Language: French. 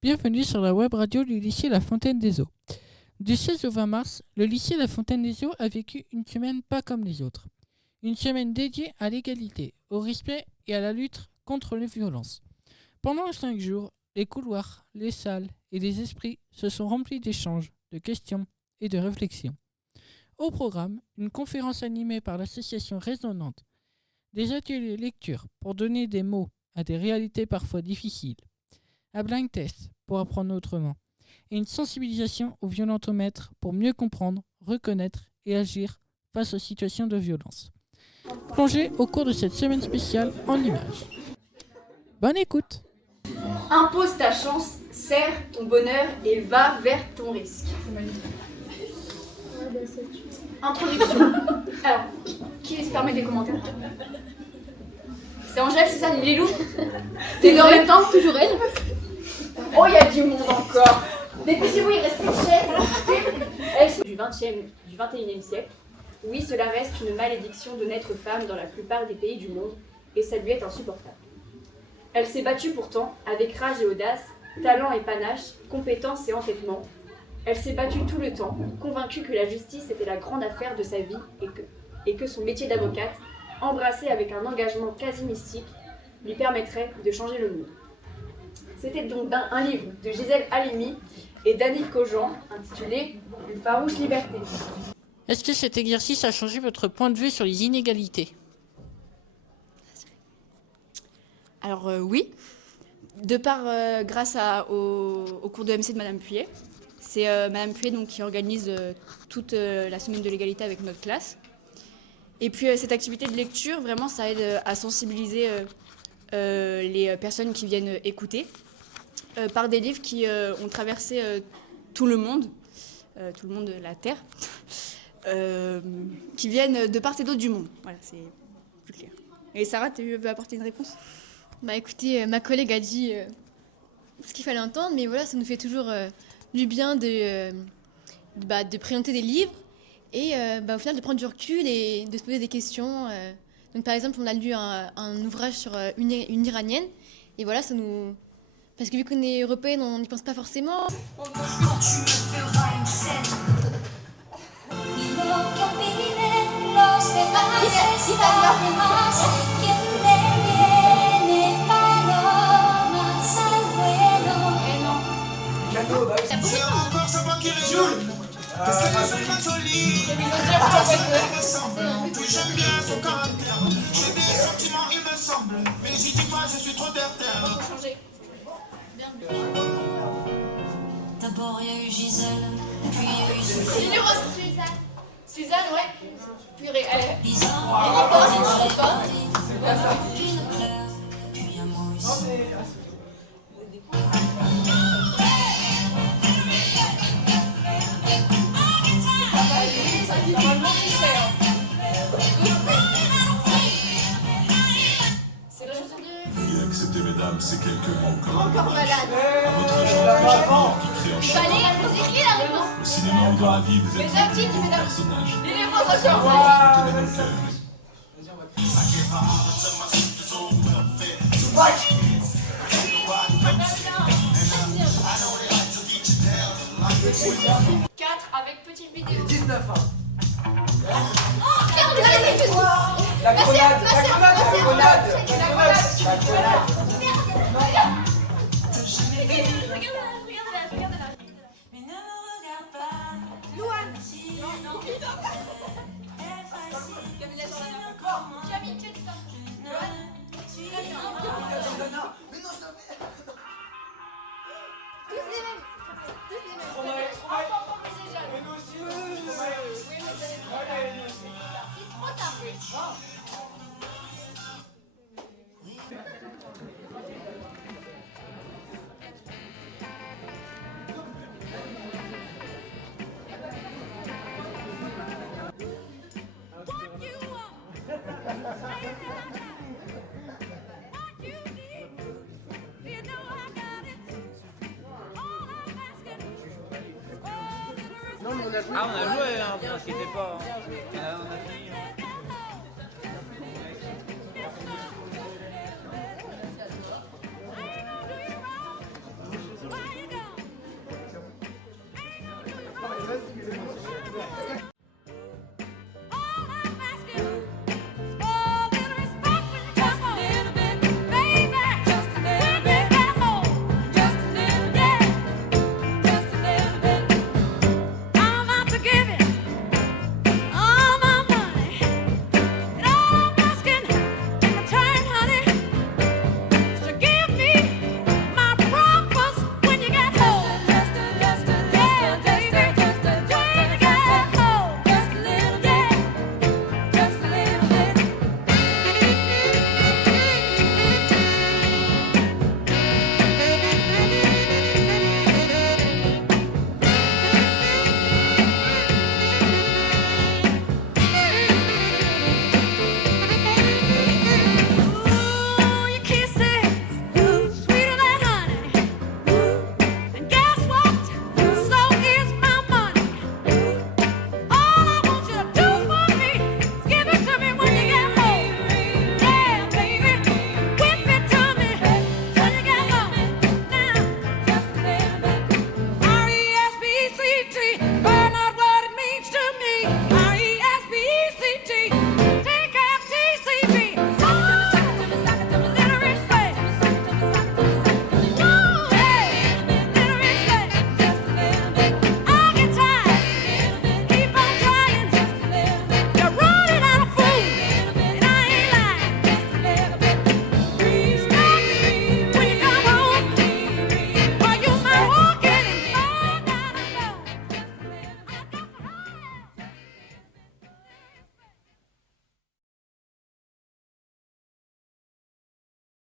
Bienvenue sur la web radio du lycée La Fontaine des Eaux. Du 16 au 20 mars, le lycée La Fontaine des Eaux a vécu une semaine pas comme les autres. Une semaine dédiée à l'égalité, au respect et à la lutte contre les violences. Pendant 5 jours, les couloirs, les salles et les esprits se sont remplis d'échanges, de questions et de réflexions. Au programme, une conférence animée par l'association Résonante, des ateliers lecture pour donner des mots à des réalités parfois difficiles, un blind test pour apprendre autrement, et une sensibilisation au violentomètre pour mieux comprendre, reconnaître et agir face aux situations de violence. Plongez au cours de cette semaine spéciale en images. Bonne écoute! Impose ta chance, serre ton bonheur et va vers ton risque. Introduction. Alors, qui se permet des commentaires? C'est Angèle, c'est ça, Lilou? T'es deux en même temps, toujours elle? Oh, il y a du monde encore. Dépêchez-vous, il reste plus de chaises. Du 21e siècle, oui, cela reste une malédiction de naître femme dans la plupart des pays du monde, et ça lui est insupportable. Elle s'est battue pourtant, avec rage et audace, talent et panache, compétence et entêtement. Elle s'est battue tout le temps, convaincue que la justice était la grande affaire de sa vie et que son métier d'avocate, embrassé avec un engagement quasi mystique, lui permettrait de changer le monde. C'était donc un livre de Gisèle Halimi et d'Annick Cogent, intitulé « Une farouche liberté ». Est-ce que cet exercice a changé votre point de vue sur les inégalités? Alors oui, grâce au cours de MC de Madame Puyer. C'est Madame Puyer donc, qui organise toute la semaine de l'égalité avec notre classe. Et puis cette activité de lecture, vraiment, ça aide à sensibiliser les personnes qui viennent écouter par des livres qui ont traversé tout le monde de la Terre, qui viennent de part et d'autre du monde. Voilà, c'est plus clair. Et Sarah, tu veux apporter une réponse? Bah écoutez, ma collègue a dit ce qu'il fallait entendre, mais voilà, ça nous fait toujours du bien de présenter des livres et au final de prendre du recul et de se poser des questions. Donc par exemple, on a lu un ouvrage sur une Iranienne et voilà, ça nous... Parce que vu qu'on est européenne, on n'y pense pas forcément. Quand tu me feras une scène. J'ai encore ce banquier Jules. Qu'est-ce qu'elle est tellement jolie. Elle ressemble. Oui, j'aime bien son caractère. J'ai des sentiments, il me semble. Mais j'y dis pas, je suis trop terre-terre. D'abord il y a eu Gisèle, puis il y a eu Sophie. Suzanne, ouais. Puis elle. Bizarre, une Claire, puis il y a moi aussi. Veuillez accepter, mesdames, ces quelques mots comme un Encore hommage malade. à votre genre de Shakespeare qui crée un chef. C'est qui la réponse? Au cinéma ou dans la vie, vous êtes Mais des mesdames. personnages. Les réponses Vous encore. tenez nos cœurs. Quatre avec petite vidéo. 19 ans. La grenade. Mais ne me regarde pas. Louane. Non. Elle fascine. Camilla Je Jordan. ne commence. Camille, tu as dit ça. Je ne suis pas. Mais non, je l'avais. Tous les mêmes. Mais nous aussi, C'est trop tard. Non, mais on a joué. Ah, on a joué, hein, vous inquiétez pas. On a fini.